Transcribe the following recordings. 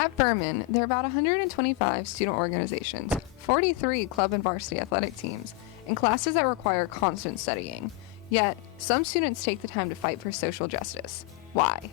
At Furman, there are about 125 student organizations, 43 club and varsity athletic teams, and classes that require constant studying. Yet, some students take the time to fight for social justice. Why?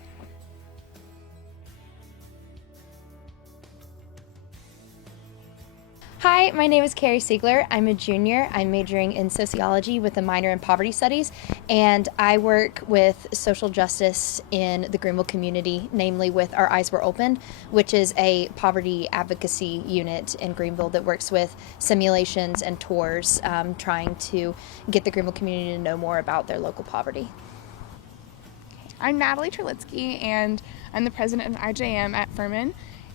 Hi, my name is Carrie Siegler. I'm a junior. I'm majoring in sociology with a minor in poverty studies, and I work with social justice in the Greenville community, namely with Our Eyes Were Opened, which is a poverty advocacy unit in Greenville that works with simulations and tours, trying to get the Greenville community to know more about their local poverty. I'm Natalie Terlitsky, and I'm the president of IJM at Furman,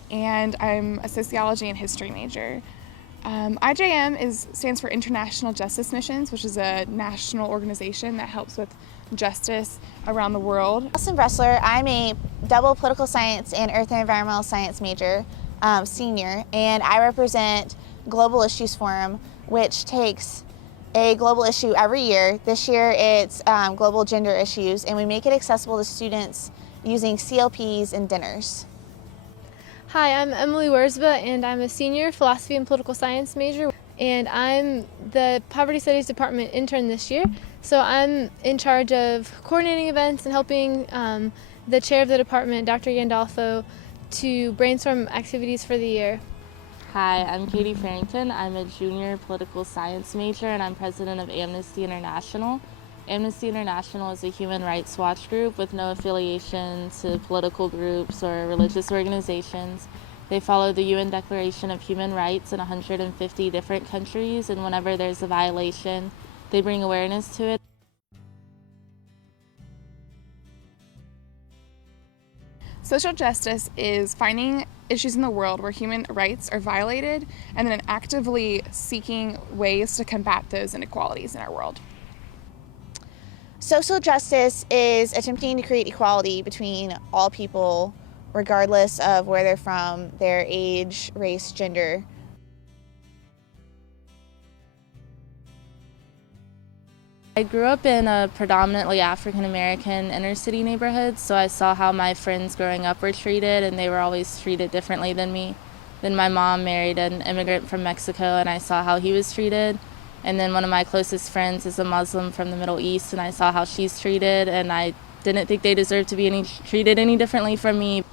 and I'm a sociology and history major. IJM stands for International Justice Missions, which is a national organization that helps with justice around the world. Allison Bressler, I'm a double political science and earth and environmental science major, senior, and I represent Global Issues Forum, which takes a global issue every year. This year it's global gender issues, and we make it accessible to students using CLPs and dinners. Hi, I'm Emily Wurzba, and I'm a senior philosophy and political science major, and I'm the Poverty Studies Department intern this year. So I'm in charge of coordinating events and helping the chair of the department, Dr. Gandolfo, to brainstorm activities for the year. Hi, I'm Katie Farrington. I'm a junior political science major, and I'm president of Amnesty International. Amnesty International is a human rights watch group with no affiliation to political groups or religious organizations. They follow the UN Declaration of Human Rights in 150 different countries, and whenever there's a violation, they bring awareness to it. Social justice is finding issues in the world where human rights are violated and then actively seeking ways to combat those inequalities in our world. Social justice is attempting to create equality between all people, regardless of where they're from, their age, race, gender. I grew up in a predominantly African-American inner-city neighborhood, so I saw how my friends growing up were treated, and they were always treated differently than me. Then my mom married an immigrant from Mexico, and I saw how he was treated. And then one of my closest friends is a Muslim from the Middle East, and I saw how she's treated, and I didn't think they deserved to be treated any differently from me.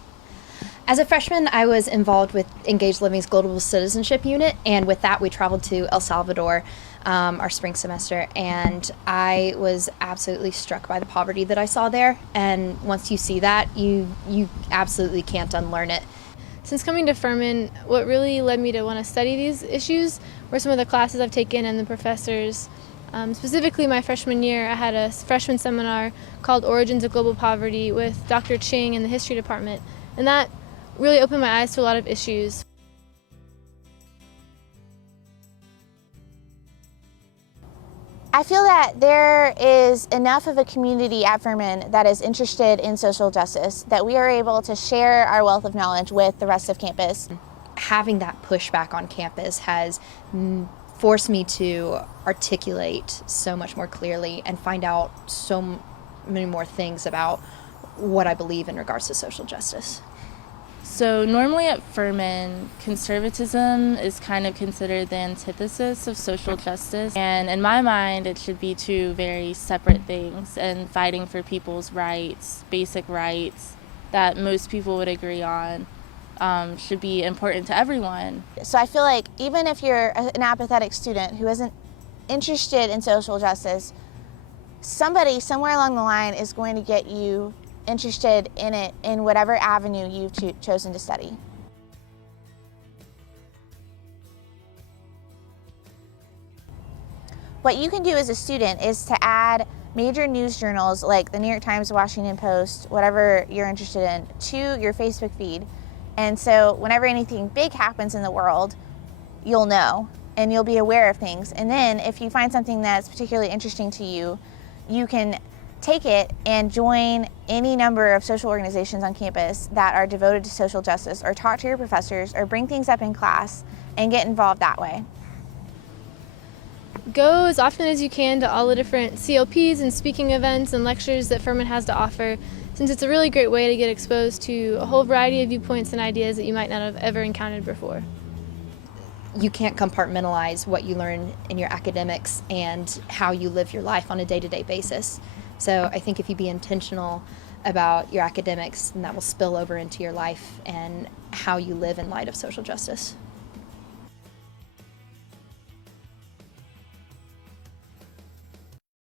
As a freshman, I was involved with Engaged Living's Global Citizenship Unit, and with that we traveled to El Salvador our spring semester, and I was absolutely struck by the poverty that I saw there, and once you see that, you absolutely can't unlearn it. Since coming to Furman, what really led me to want to study these issues were some of the classes I've taken and the professors. Specifically my freshman year, I had a freshman seminar called Origins of Global Poverty with Dr. Ching in the history department, and that really opened my eyes to a lot of issues. I feel that there is enough of a community at Furman that is interested in social justice that we are able to share our wealth of knowledge with the rest of campus. Having that pushback on campus has forced me to articulate so much more clearly and find out so many more things about what I believe in regards to social justice. So normally at Furman, conservatism is kind of considered the antithesis of social justice. And in my mind, it should be two very separate things, and fighting for people's rights, basic rights that most people would agree on, should be important to everyone. So I feel like even if you're an apathetic student who isn't interested in social justice, somebody somewhere along the line is going to get you interested in it in whatever avenue you've chosen to study. What you can do as a student is to add major news journals like the New York Times, Washington Post, whatever you're interested in, to your Facebook feed. And so whenever anything big happens in the world, you'll know and you'll be aware of things. And then if you find something that's particularly interesting to you, you can take it and join any number of social organizations on campus that are devoted to social justice, or talk to your professors, or bring things up in class and get involved that way. go as often as you can to all the different CLPs and speaking events and lectures that Furman has to offer, since it's a really great way to get exposed to a whole variety of viewpoints and ideas that you might not have ever encountered before. You can't compartmentalize what you learn in your academics and how you live your life on a day-to-day basis. So I think if you be intentional about your academics, then that will spill over into your life and how you live in light of social justice.